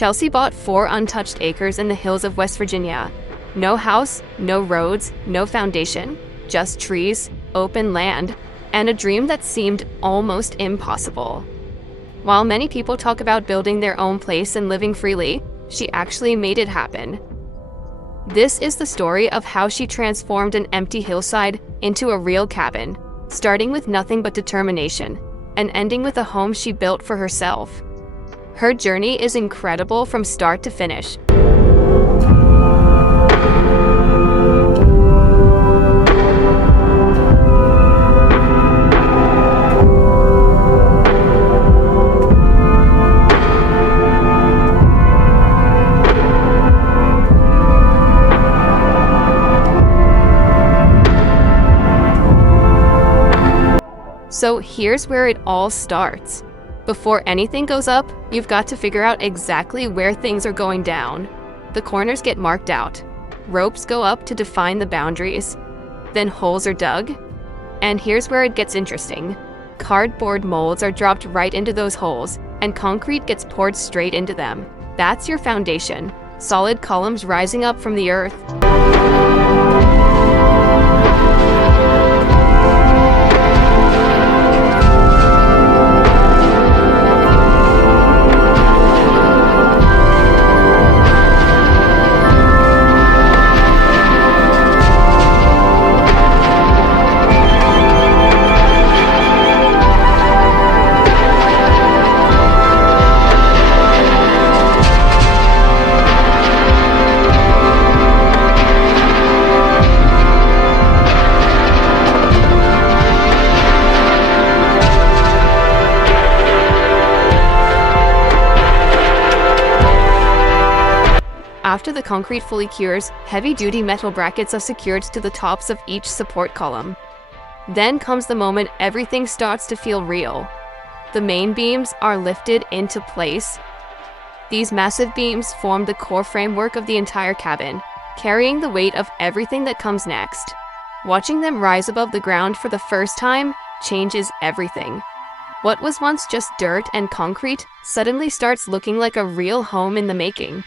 Chelsea bought 4 untouched acres in the hills of West Virginia. No house, no roads, no foundation, just trees, open land, and a dream that seemed almost impossible. While many people talk about building their own place and living freely, she actually made it happen. This is the story of how she transformed an empty hillside into a real cabin, starting with nothing but determination, and ending with a home she built for herself. Her journey is incredible from start to finish. So here's where it all starts. Before anything goes up, you've got to figure out exactly where things are going down. The corners get marked out. Ropes go up to define the boundaries. Then holes are dug. And here's where it gets interesting. Cardboard molds are dropped right into those holes, and concrete gets poured straight into them. That's your foundation. Solid columns rising up from the earth. After the concrete fully cures, heavy-duty metal brackets are secured to the tops of each support column. Then comes the moment everything starts to feel real. The main beams are lifted into place. These massive beams form the core framework of the entire cabin, carrying the weight of everything that comes next. Watching them rise above the ground for the first time changes everything. What was once just dirt and concrete suddenly starts looking like a real home in the making.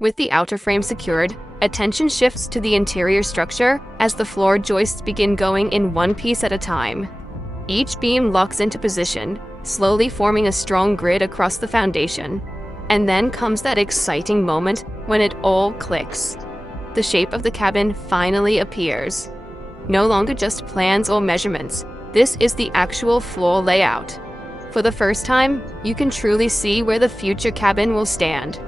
With the outer frame secured, attention shifts to the interior structure as the floor joists begin going in one piece at a time. Each beam locks into position, slowly forming a strong grid across the foundation. And then comes that exciting moment when it all clicks. The shape of the cabin finally appears. No longer just plans or measurements, this is the actual floor layout. For the first time, you can truly see where the future cabin will stand.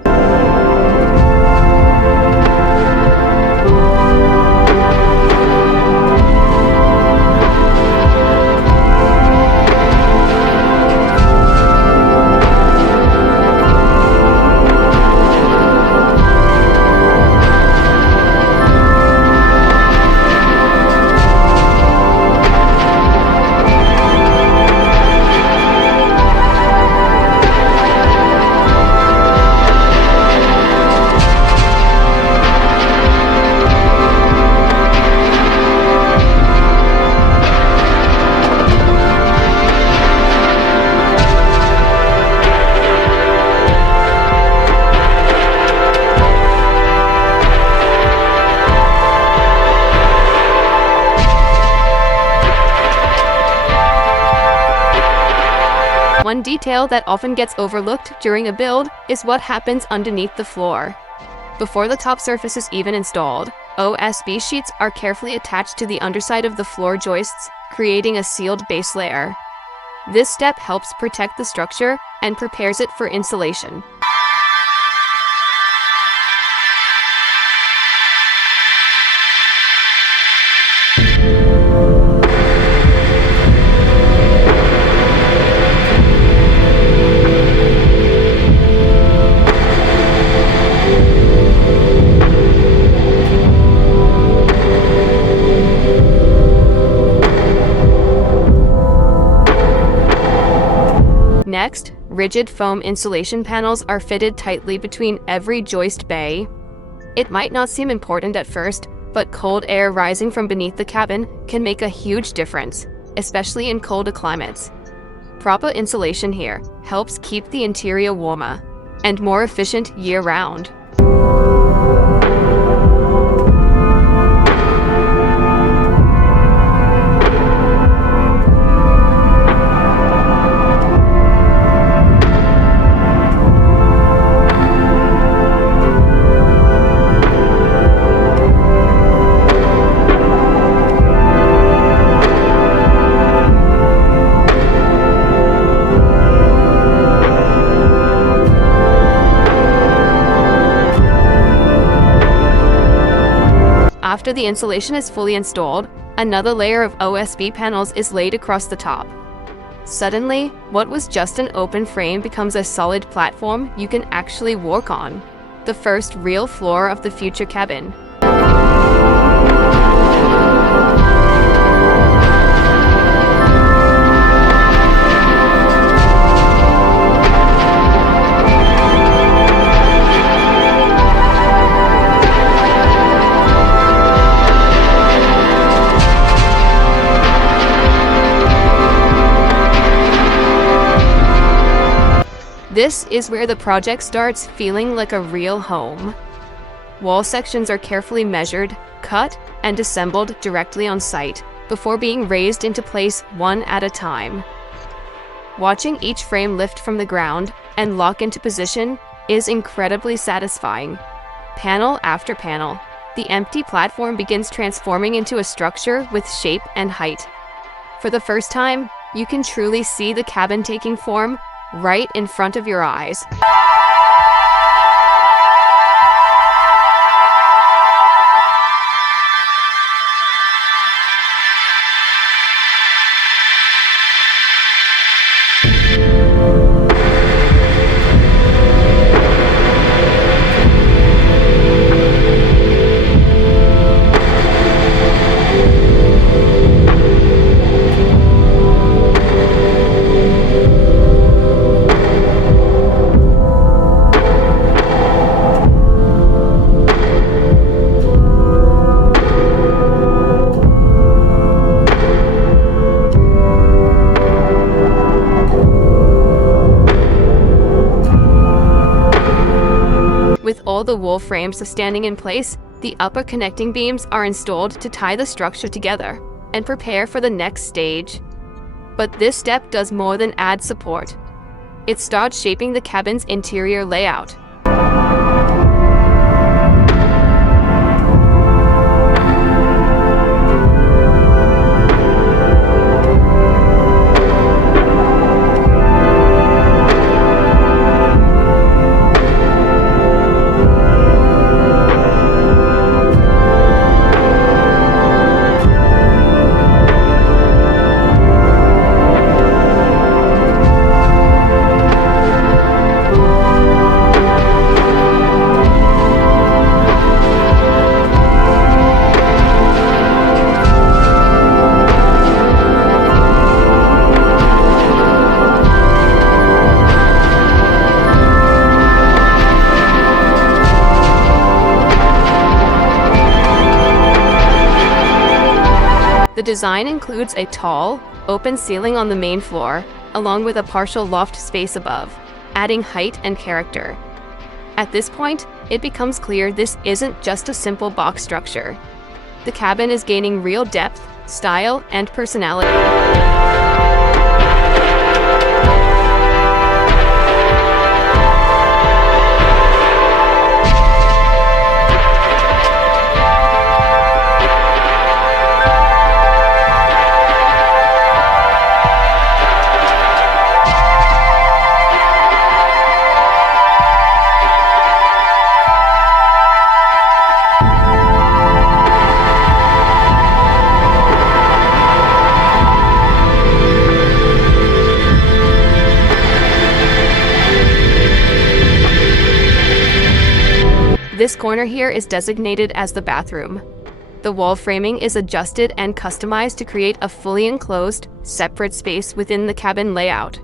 One detail that often gets overlooked during a build is what happens underneath the floor. Before the top surface is even installed, OSB sheets are carefully attached to the underside of the floor joists, creating a sealed base layer. This step helps protect the structure and prepares it for insulation. Next, rigid foam insulation panels are fitted tightly between every joist bay. It might not seem important at first, but cold air rising from beneath the cabin can make a huge difference, especially in colder climates. Proper insulation here helps keep the interior warmer and more efficient year-round. After the insulation is fully installed, another layer of OSB panels is laid across the top. Suddenly, what was just an open frame becomes a solid platform you can actually walk on. The first real floor of the future cabin. This is where the project starts feeling like a real home. Wall sections are carefully measured, cut, and assembled directly on site before being raised into place one at a time. Watching each frame lift from the ground and lock into position is incredibly satisfying. Panel after panel, the empty platform begins transforming into a structure with shape and height. For the first time, you can truly see the cabin taking form right in front of your eyes. With all the wall frames standing in place, the upper connecting beams are installed to tie the structure together and prepare for the next stage. But this step does more than add support. It starts shaping the cabin's interior layout. The design includes a tall, open ceiling on the main floor, along with a partial loft space above, adding height and character. At this point, it becomes clear this isn't just a simple box structure. The cabin is gaining real depth, style, and personality. This corner here is designated as the bathroom. The wall framing is adjusted and customized to create a fully enclosed, separate space within the cabin layout.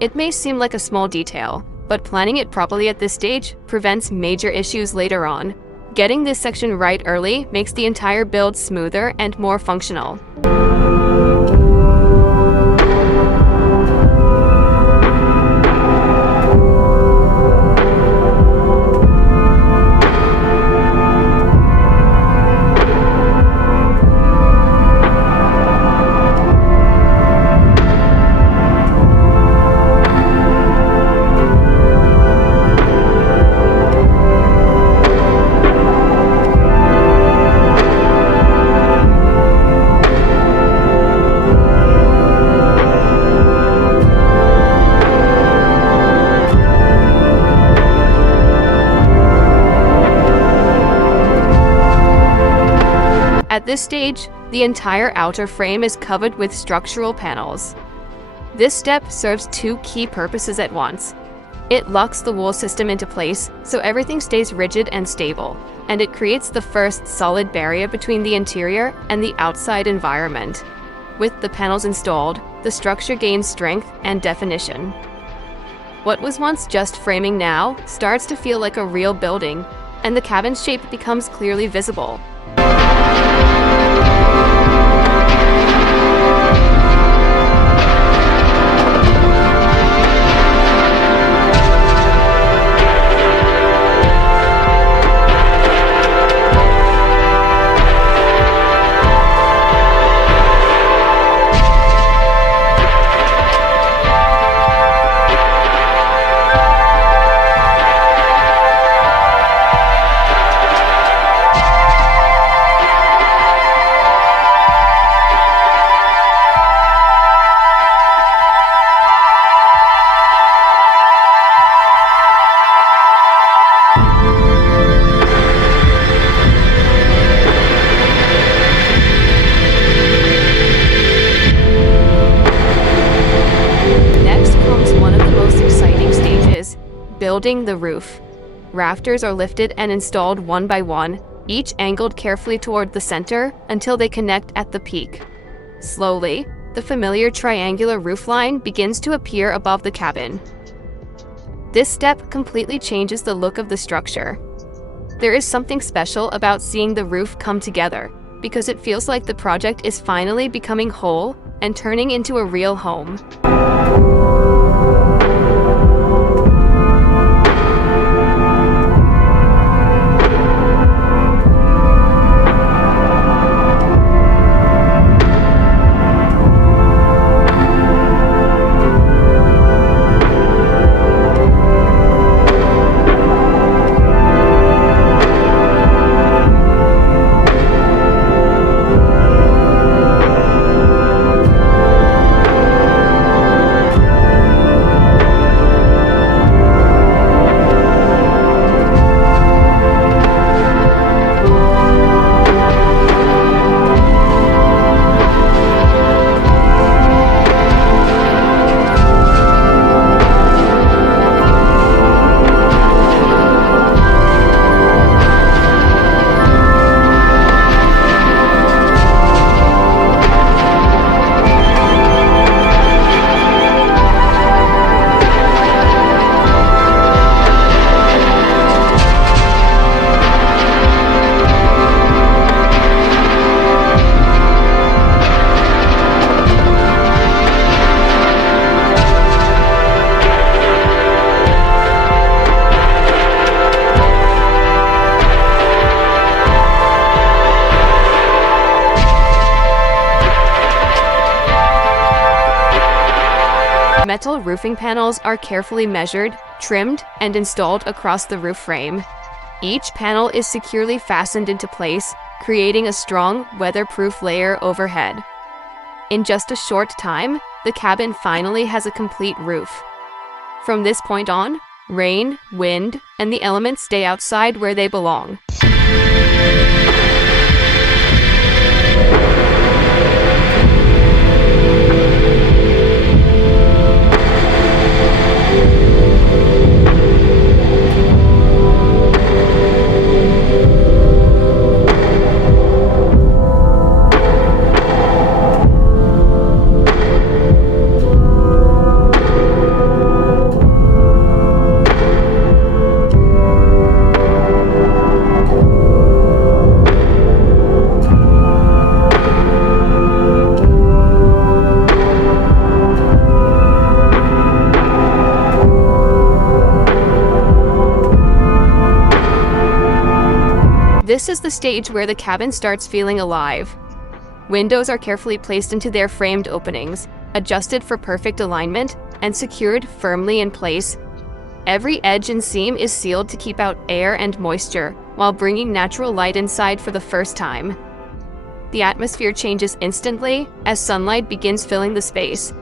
It may seem like a small detail, but planning it properly at this stage prevents major issues later on. Getting this section right early makes the entire build smoother and more functional. At this stage, the entire outer frame is covered with structural panels. This step serves two key purposes at once. It locks the wall system into place so everything stays rigid and stable, and it creates the first solid barrier between the interior and the outside environment. With the panels installed, the structure gains strength and definition. What was once just framing now starts to feel like a real building, and the cabin's shape becomes clearly visible. Building the roof. Rafters are lifted and installed one by one, each angled carefully toward the center until they connect at the peak. Slowly, the familiar triangular roofline begins to appear above the cabin. This step completely changes the look of the structure. There is something special about seeing the roof come together, because it feels like the project is finally becoming whole and turning into a real home. Metal roofing panels are carefully measured, trimmed, and installed across the roof frame. Each panel is securely fastened into place, creating a strong, weatherproof layer overhead. In just a short time, the cabin finally has a complete roof. From this point on, rain, wind, and the elements stay outside where they belong. This is the stage where the cabin starts feeling alive. Windows are carefully placed into their framed openings, adjusted for perfect alignment, and secured firmly in place. Every edge and seam is sealed to keep out air and moisture, while bringing natural light inside for the first time. The atmosphere changes instantly as sunlight begins filling the space.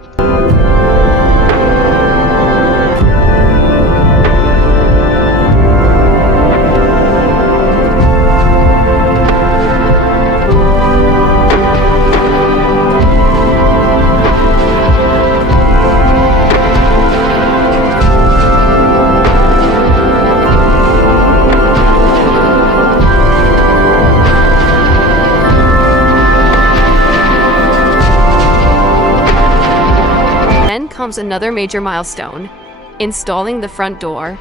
Then comes another major milestone: installing the front door.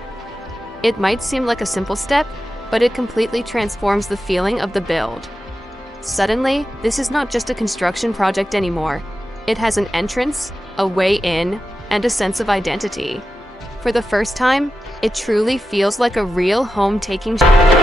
It might seem like a simple step, but it completely transforms the feeling of the build. Suddenly, this is not just a construction project anymore. It has an entrance, a way in, and a sense of identity. For the first time, it truly feels like a real home taking shape.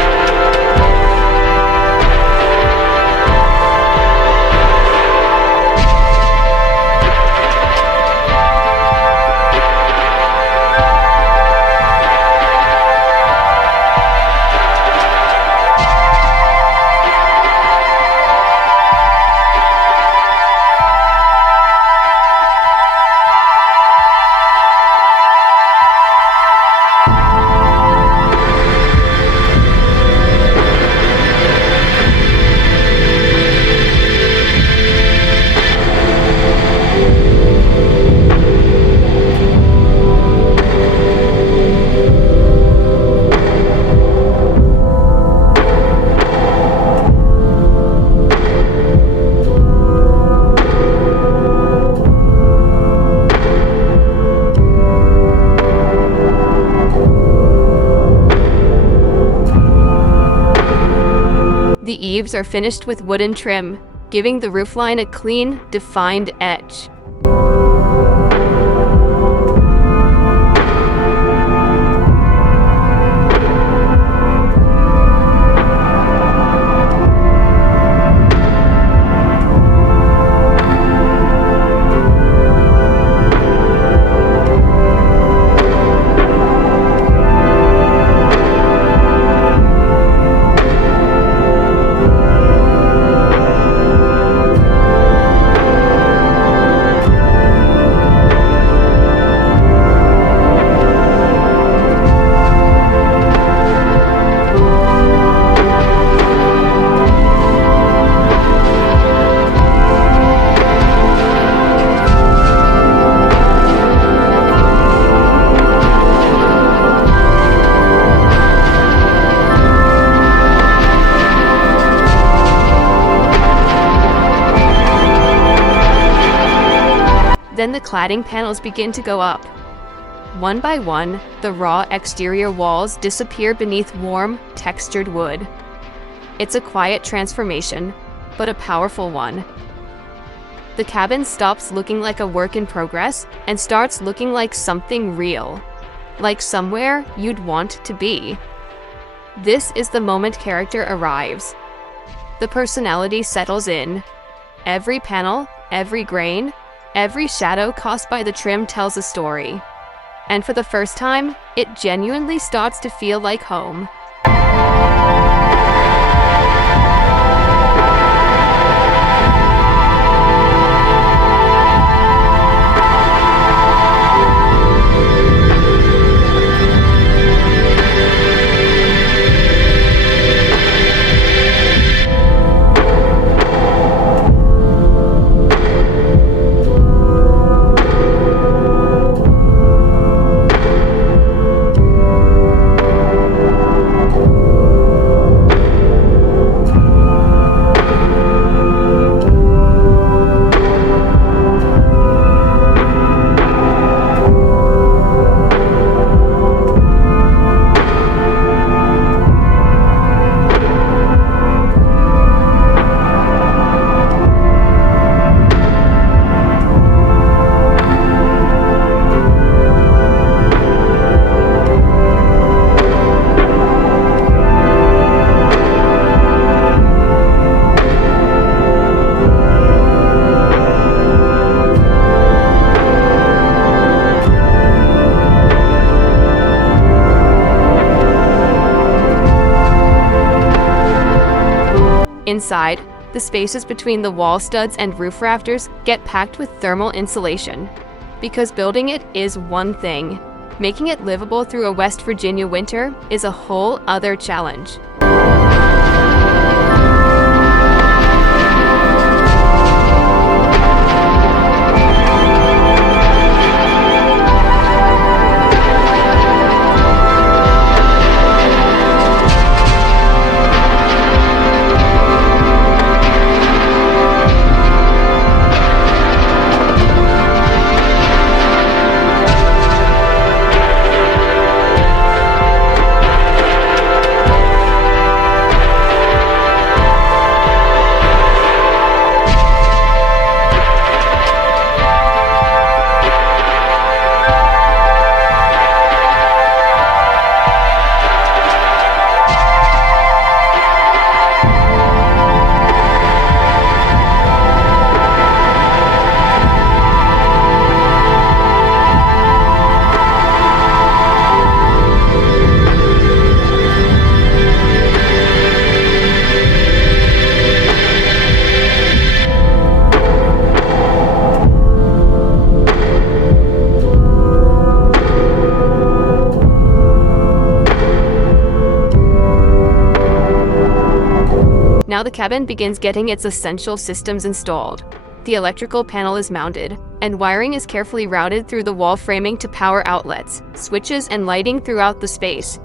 The eaves are finished with wooden trim, giving the roofline a clean, defined edge. Then the cladding panels begin to go up. One by one, the raw exterior walls disappear beneath warm, textured wood. It's a quiet transformation, but a powerful one. The cabin stops looking like a work in progress and starts looking like something real, like somewhere you'd want to be. This is the moment character arrives. The personality settles in. Every panel, every grain, every shadow cast by the trim tells a story. And for the first time, it genuinely starts to feel like home. Inside, the spaces between the wall studs and roof rafters get packed with thermal insulation. Because building it is one thing, making it livable through a West Virginia winter is a whole other challenge. Now the cabin begins getting its essential systems installed. The electrical panel is mounted, and wiring is carefully routed through the wall framing to power outlets, switches, and lighting throughout the space.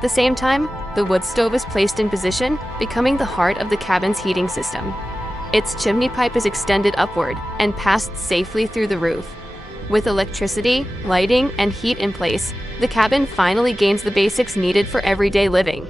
At the same time, the wood stove is placed in position, becoming the heart of the cabin's heating system. Its chimney pipe is extended upward and passed safely through the roof. With electricity, lighting, and heat in place, the cabin finally gains the basics needed for everyday living.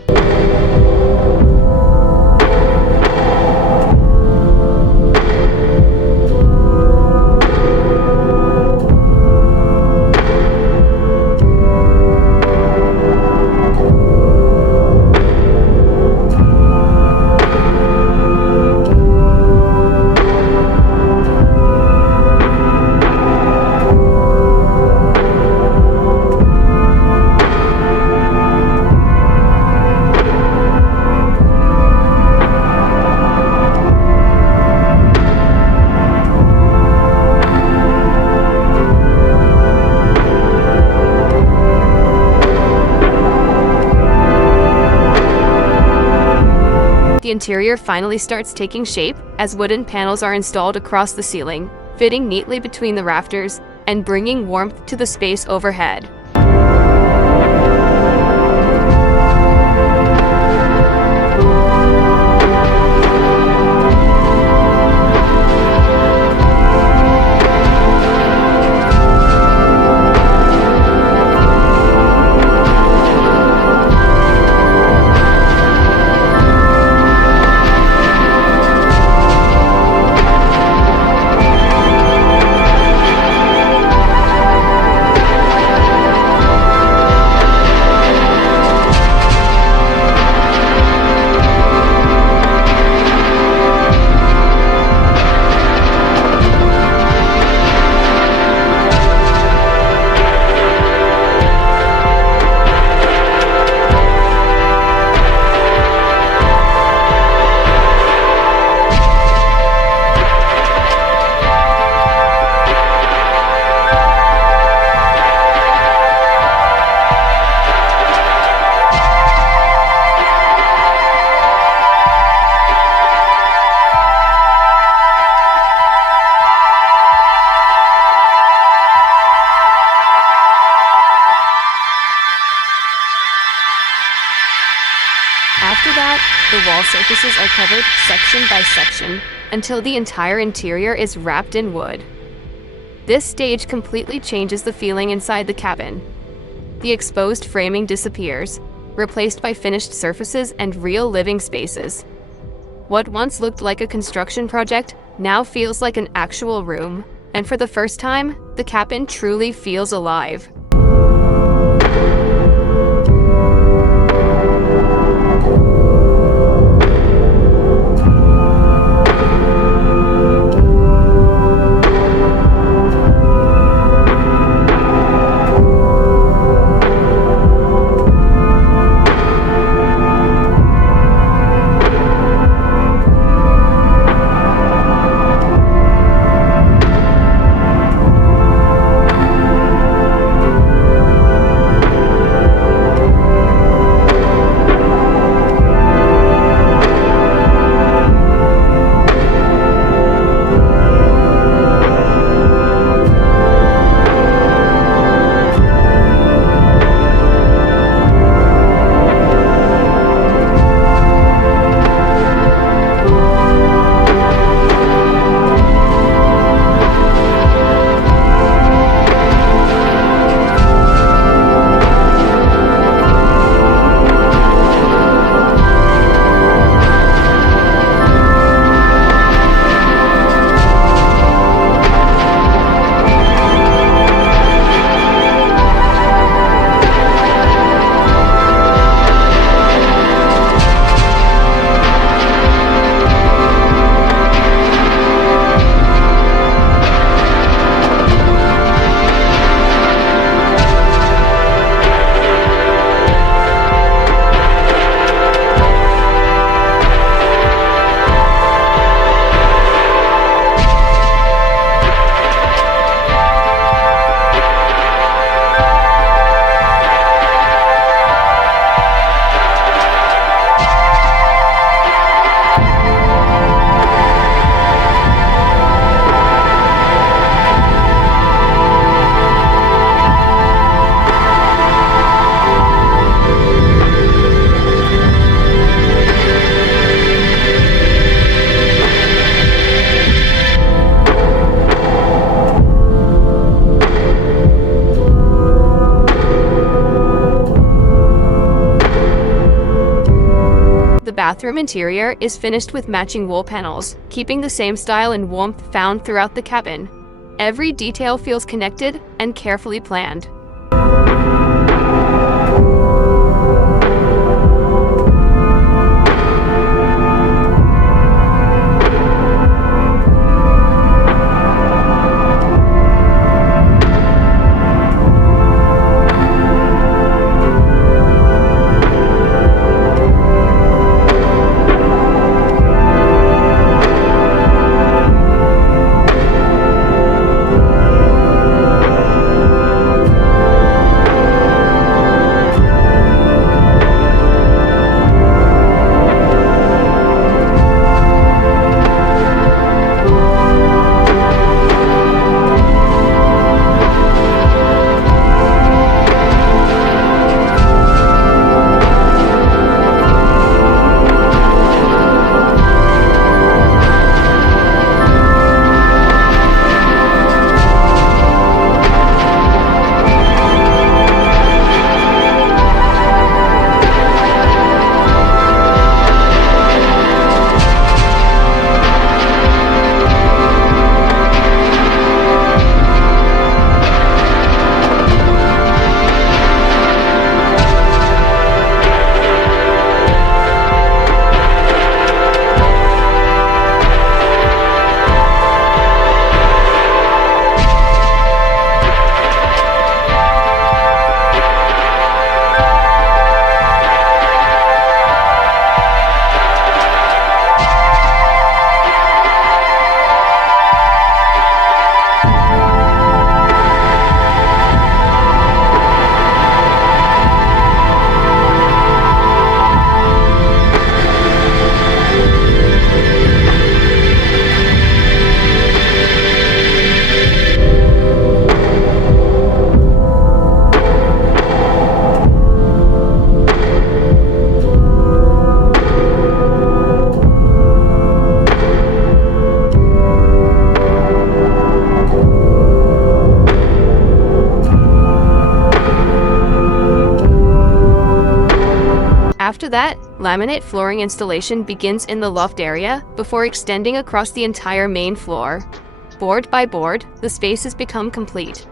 The interior finally starts taking shape as wooden panels are installed across the ceiling, fitting neatly between the rafters and bringing warmth to the space overhead. surfaces are covered section by section until the entire interior is wrapped in wood. This stage completely changes the feeling inside the cabin. The exposed framing disappears, replaced by finished surfaces and real living spaces. What once looked like a construction project now feels like an actual room, and for the first time, the cabin truly feels alive. The bathroom interior is finished with matching wall panels, keeping the same style and warmth found throughout the cabin. Every detail feels connected and carefully planned. After that, laminate flooring installation begins in the loft area before extending across the entire main floor. Board by board, the spaces become complete.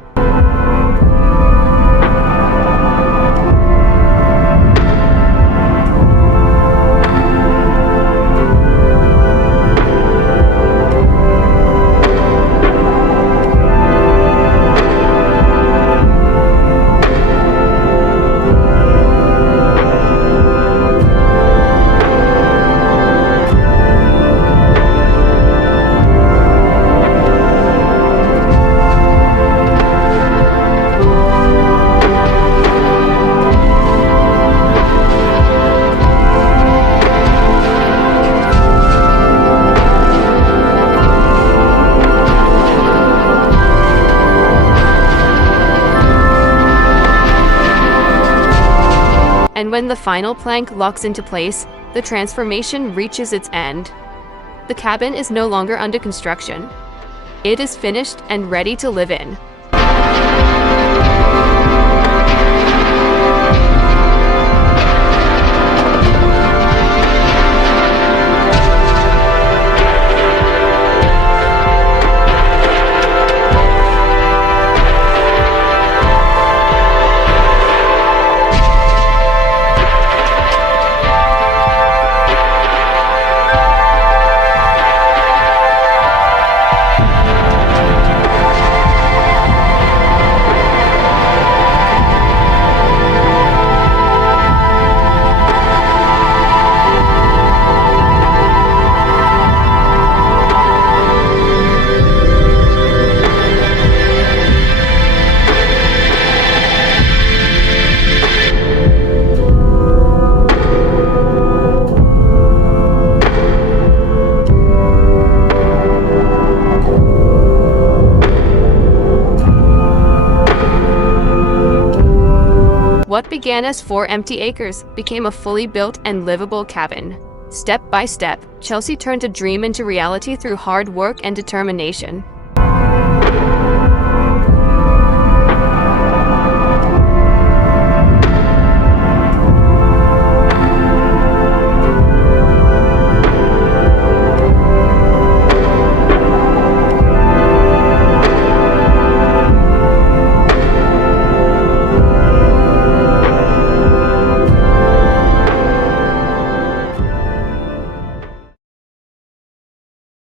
And when the final plank locks into place, the transformation reaches its end. The cabin is no longer under construction. It is finished and ready to live in. What began as 4 empty acres became a fully built and livable cabin. Step by step, Chelsea turned a dream into reality through hard work and determination.